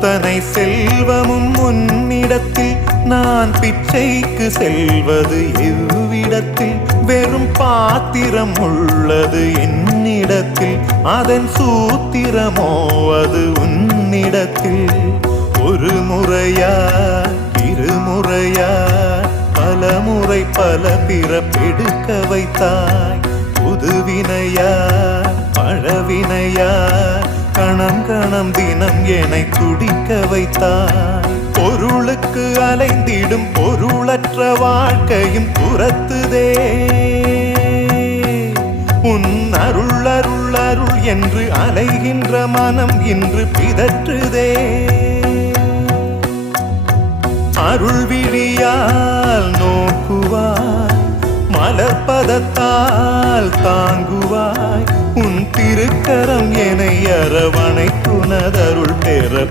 அத்தனை செல்வமும் உன்னிடத்தில் நான் பிச்சைக்கு செல்வது எவ்விடத்தில் வெறும் பாத்திரம் உள்ளது என்னிடத்தில் அதன் சூத்திரமோ அது உன்னிடத்தில் ஒரு முறையா இருமுறையா பல முறை பல பிறப்பெடுக்க வைத்தாய் புதுவினையா பழவினையா கணம் கணம் தினம் என்னை துடிக்க வைத்தாய் பொருளுக்கு அலைந்திடும் பொருளற்ற வாழ்க்கையும் துரத்துதே உன் அருள் அருள் அருள் என்று அலைகின்ற மனம் இன்று பிதற்றுதே அருள் விழியால் நோக்குவாய் மலர்பதத்தால் தாங்குவாய் உன் திருக்கரம் என்னை அரவணைத்துனதருள் பெற